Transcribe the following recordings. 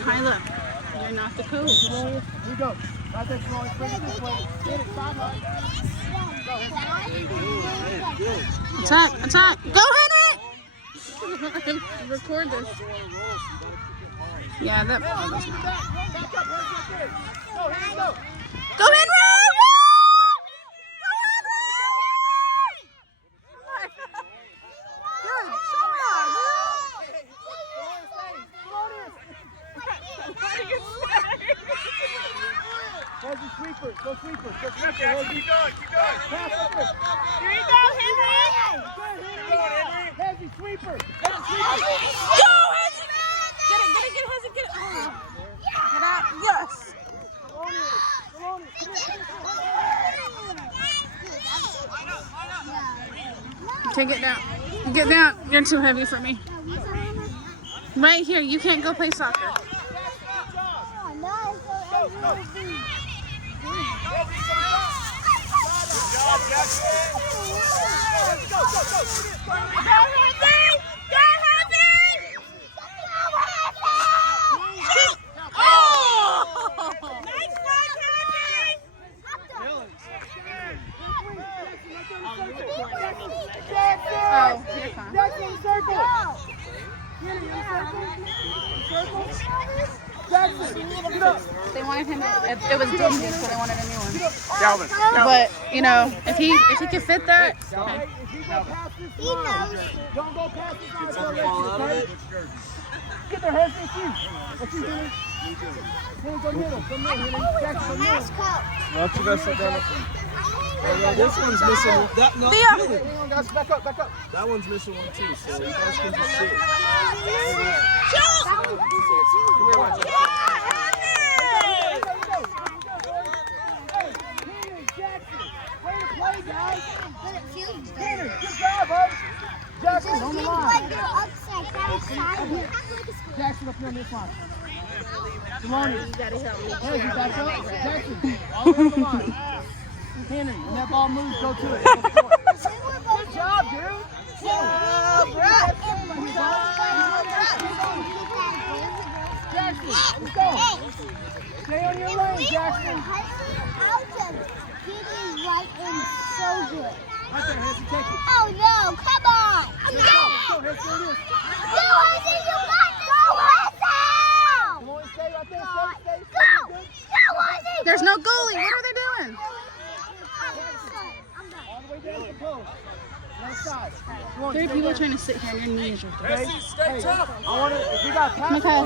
Kyla, you're not the coach. Here you go. Right there, Florence. Bring it this way. Get it. Sideline. Attack! Attack! Go, Henry! Record this. Yeah, that ball was not. Go, Henry! Hezzy, sweepers. Go sweepers. Go sweepers. Keep going. Keep going. Pass up there. Here you go, Henry. Hezzy, sweeper. Go, Hezzy! Get it, Hezzy, get it. Oh. Get out. Yes. Take it down. Get down. You're too heavy for me. Right here. You can't go play soccer. They wanted him. It was dingy, so they wanted a new one. Calvin. But you know, if he can fit that. Okay. He knows. Don't go past this line. Okay? Get their heads in shoes. What you doing? Go middle. Go middle. Jackson, go middle. Not you guys sit down. This one's missing. That no. Theo. Back up. That one's missing one too. So you guys can just sit. Good job, bud. Jackson, on the line. Jackson up here on this line. Deloney. You gotta help me. Hey, you back up. Jackson, all the way on the line. Henry, when that ball moves, go to it. Good job, dude. Jackson, let's go. Stay on your lane, Jackson. Right in so good. Right there, Hezzy, take it. Oh no, come on! Go, Hezzy, there it is. Go, Hezzy, you got this! Go, Hezzy! Come on, stay right there, stay. Go! Go, Hezzy! There's no goalie. What are they doing? All the way down to the post. Left side. There are people trying to sit here and your knees are Okay? Hey, I want to, if you got pass, Okay.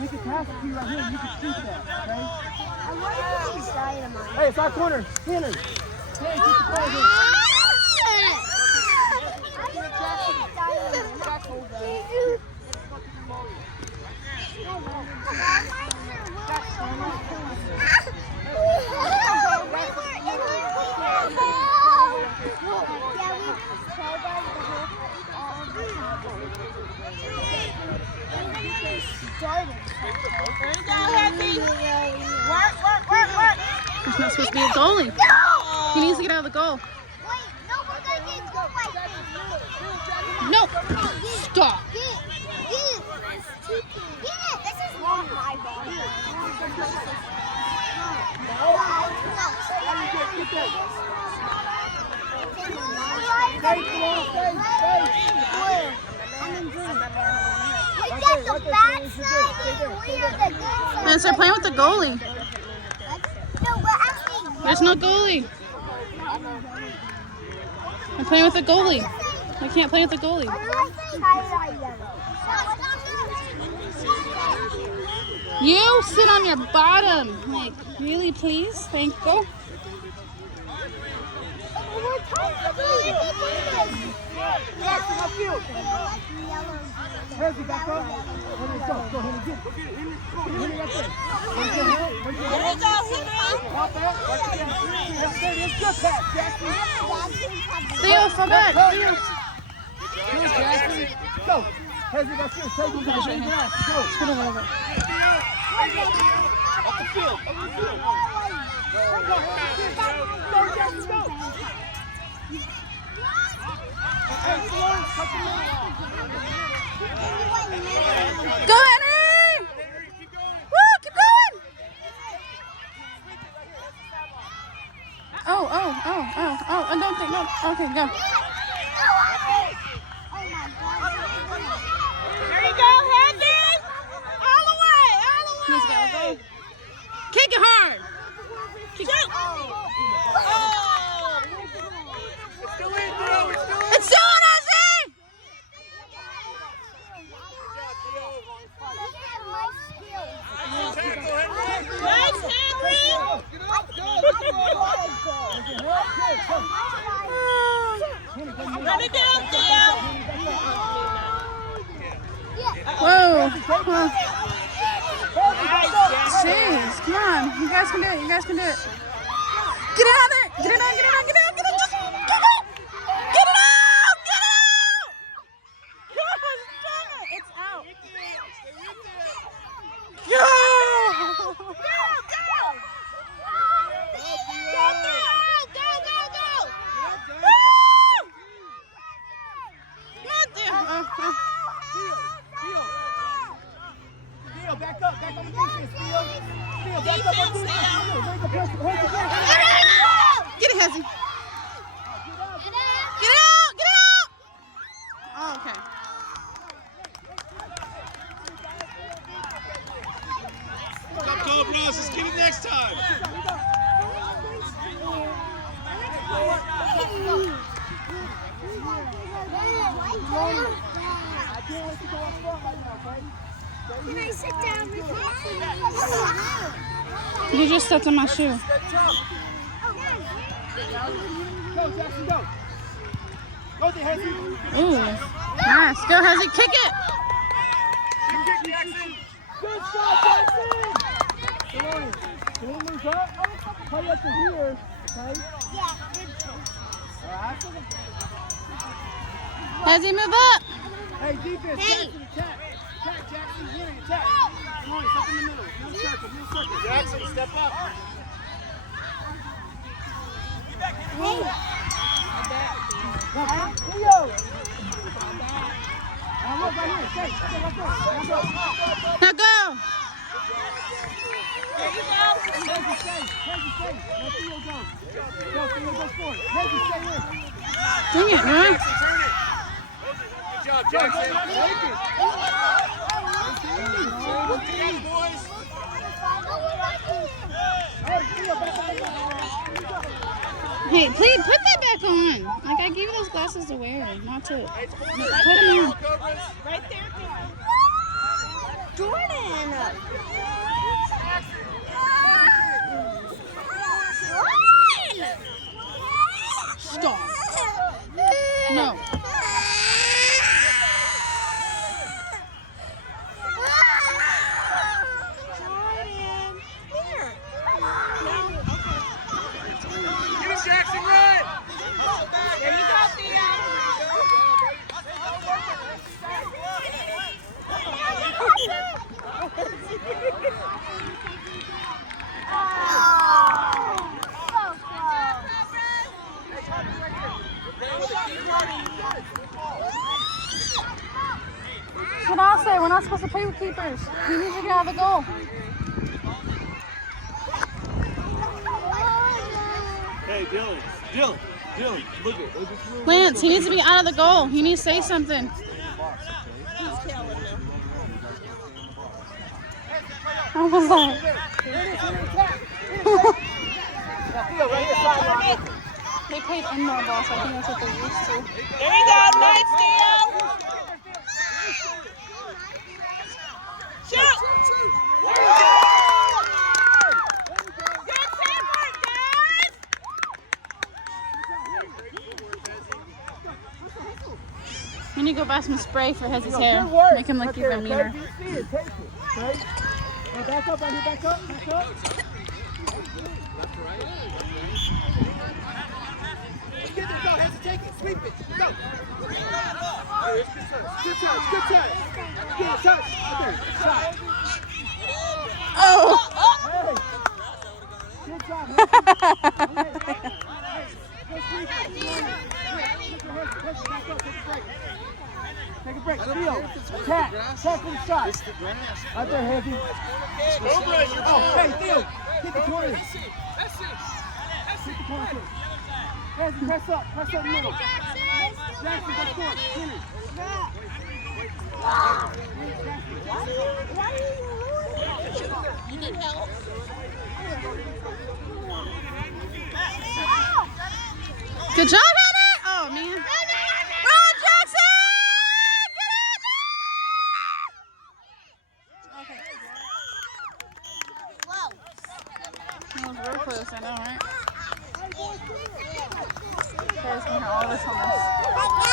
we can pass it to you right here. You can shoot that, okay? Hey, it's our corner. Henry. Hey, get the ball here. Work. There's not supposed to be a goalie. He needs to get out of the goal. No. Stop. This is not my ball. Let's start playing with the goalie. There's no goalie. I'm playing with the goalie. I can't play with the goalie. You sit on your bottom. Like, really, please? Thank you. Hezzy, back up. Henry, go. Go, Henry, get it. Henry, right there. Good pass, Jackson. Theo, fall back. Theo. Good, Jackson. Go. Hezzy, that's good. Take him down. Go. Spin it over. Up the field. Go, Jackson, go. Go, Henry! I don't think, no. Okay, go. There you go, Henry! All the way, all the way! Let's go, go. Kick it hard. Shoot! Oh! It's still in, Theo. It's still in. It's so easy! Nice, Henry! Let it down, Theo! Whoa. Jeez, come on. You guys can do it. You guys can do it. Get it out there. Get it out, get it out, get it out, get it out. Just get it. Get it out! Get it out! Gosh, dang it. It's out. Go! Theo, back up on the defense, Theo. Theo, back up on defense. Get it, Hezzy. Get it out! Get it out! Oh, okay. Come Cobras, let's get it next time. Can I sit down? You just stepped on my shoe. Go, Jackson, go. Go there, Hezzy. Ooh, nice. Go, Hezzy. Kick it. Good shot, Jackson. Come on. Can we move up? Play up to here, okay? All right. Hezzy, move up. Hey, defense, Jackson, attack. Attack, Jackson, here, attack. Come on, step in the middle. Middle circle. Jackson, step up. Theo! Now look right here. Stay. Let's go. Now go. There you go. Hezzy, stay. Let Theo go. Go, Theo, go forward. Hezzy, stay in. Dang it, man. Jackson, turn it. Good job, Jackson. Good job, boys. Hey, please put that back on. Like, I gave you those glasses to wear, not to. Put them on. Right there, Jordan! Stop. No. Get it, Jackson, run. There you go, Theo. That's what I say. We're not supposed to play with keepers. We need to get out of the goal. Hey, Dylan, look at it. Lance, he needs to be out of the goal. He needs to say something. How was that? They played indoor ball, so I think that's what they're used to. There you go. Nice, Theo. Shoot. Good teamwork, guys. We need to go buy some spray for Hezzy's hair. Make him look even meaner. Take it. Okay? Now back up right here. Back up. Get it. Go. Has to take it. Sweep it. Go. Good touch. Good touch. Okay. Shot. Oh! Hey. Good job. Take a break. Theo, attack. Attack for the shot. Right there, Heavy. Cobras, you're Oh, hey, Theo. Hit the corner. Hit the corner. Jackson, press up middle. Jackson, go score. Henry. You need help? Good job, Henry! Oh, man. Run, Jackson! Get in there! Okay. That was real close, I know, right? You guys can hear all this on this.